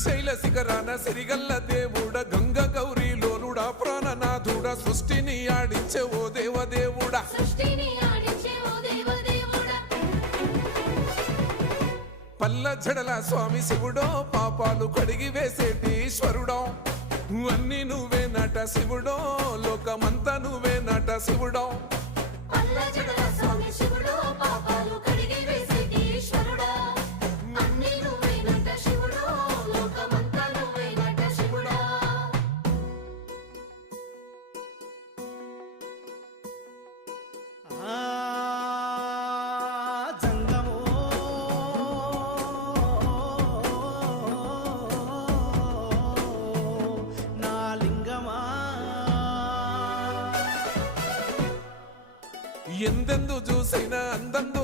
శ్రీశైల శిఖరాన సిరిగల్ల దేవుడ గంగ గౌరీ లోలుడా ప్రాణనాథుడ సృష్టిని ఆడించే ఓ దేవదేవుడా పల్ల జడల స్వామి శివుడో పాపాలు కడిగి వేసేటి ఈశ్వరుడో అన్ని నువ్వే నట శివుడో లోకమంతా నువ్వే నట శివుడో ఎందెందు చూసైనా అందందు